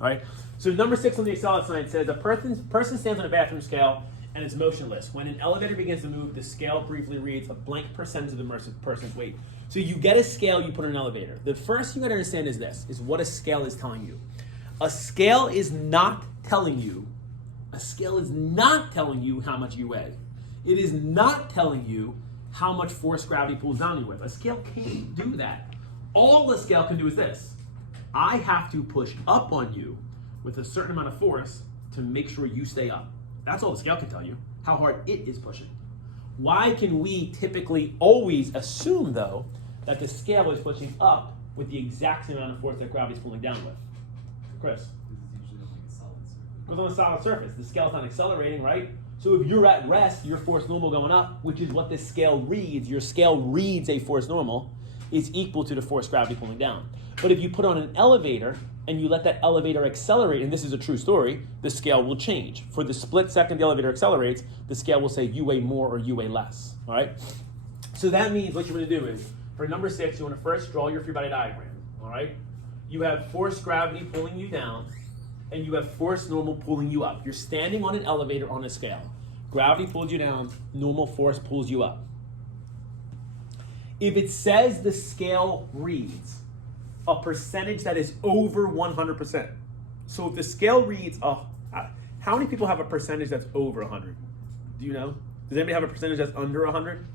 All right. So number 6 on the Excel assignment says a person stands on a bathroom scale and is motionless. When an elevator begins to move, the scale briefly reads a blank percentage of the person's weight. So you get a scale, you put in an elevator. The first thing you got to understand is this: is what a scale is telling you. A scale is not telling you. A scale is not telling you how much you weigh. It is not telling you how much force gravity pulls down you with. A scale can't do that. All the scale can do is this: I have to push up on you with a certain amount of force to make sure you stay up. That's all the scale can tell you, how hard it is pushing. Why can we typically always assume, though, that the scale is pushing up with the exact same amount of force that gravity is pulling down with? Chris? Because on a solid surface, the scale's not accelerating, right? So if you're at rest, your force normal going up, which is what this scale reads, your scale reads a force normal, is equal to the force gravity pulling down. But if you put on an elevator and you let that elevator accelerate, and this is a true story, the scale will change. For the split second the elevator accelerates, the scale will say you weigh more or you weigh less, all right? So that means what you want to do is, for number 6, you want to first draw your free body diagram, all right? You have force gravity pulling you down, and you have force normal pulling you up. You're standing on an elevator on a scale. Gravity pulls you down, normal force pulls you up. If it says the scale reads a percentage that is over 100%. So if the scale reads, how many people have a percentage that's over 100? Do you know? Does anybody have a percentage that's under 100?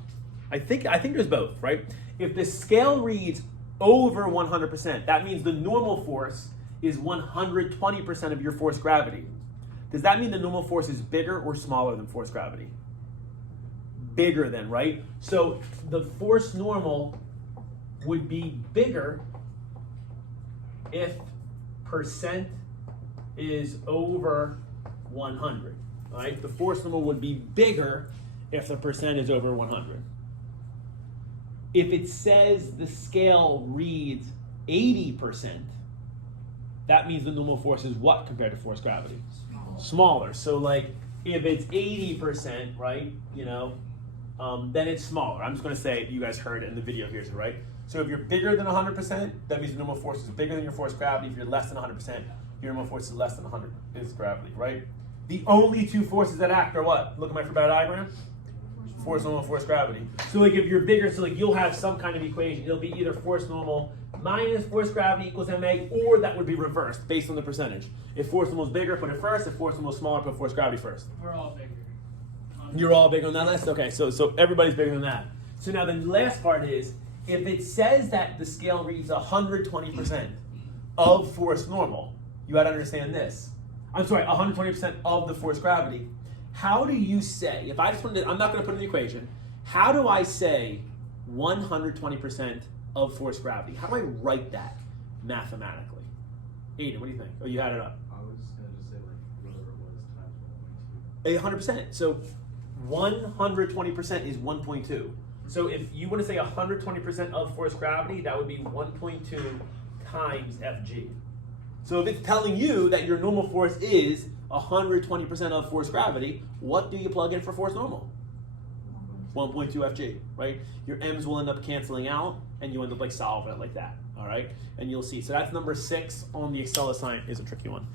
I think there's both, right? If the scale reads over 100%, that means the normal force is 120% of your force gravity. Does that mean the normal force is bigger or smaller than force gravity? Bigger than, right? So the force normal would be bigger if percent is over 100, right? The force normal would be bigger if the percent is over 100. If it says the scale reads 80%, that means the normal force is what compared to force gravity? Smaller. So like if it's 80%, right, then it's smaller. I'm just going to say, you guys heard it in the video here, right? So if you're bigger than 100%, that means the normal force is bigger than your force gravity. If you're less than 100%, your normal force is less than 100 is gravity, right? The only two forces that act are what? Look at my free body diagram. Force normal, force gravity. So like if you're bigger, so like you'll have some kind of equation. It'll be either force normal minus force gravity equals ma, or that would be reversed based on the percentage. If force normal is bigger, put it first. If force normal is smaller, put force gravity first. We're all bigger. You're all bigger on that list? Okay, so everybody's bigger than that. So now the last part is, if it says that the scale reads 120% of force normal, you got to understand this. I'm sorry, 120% of the force gravity. How do you say, if I just wanted to, I'm not going to put in the equation, how do I say 120% of force gravity? How do I write that mathematically? Aiden, what do you think? Oh, you had it up. I was just going to say, like, whatever it was times 1.2. 100%. So 120% is 1.2. So if you want to say 120% of force gravity, that would be 1.2 times Fg. So if it's telling you that your normal force is 120% of force gravity, what do you plug in for force normal? 1.2 Fg, right? Your m's will end up canceling out, and you end up like solving it like that, all right? And you'll see. So that's number 6 on the Excel assignment. Is a tricky one.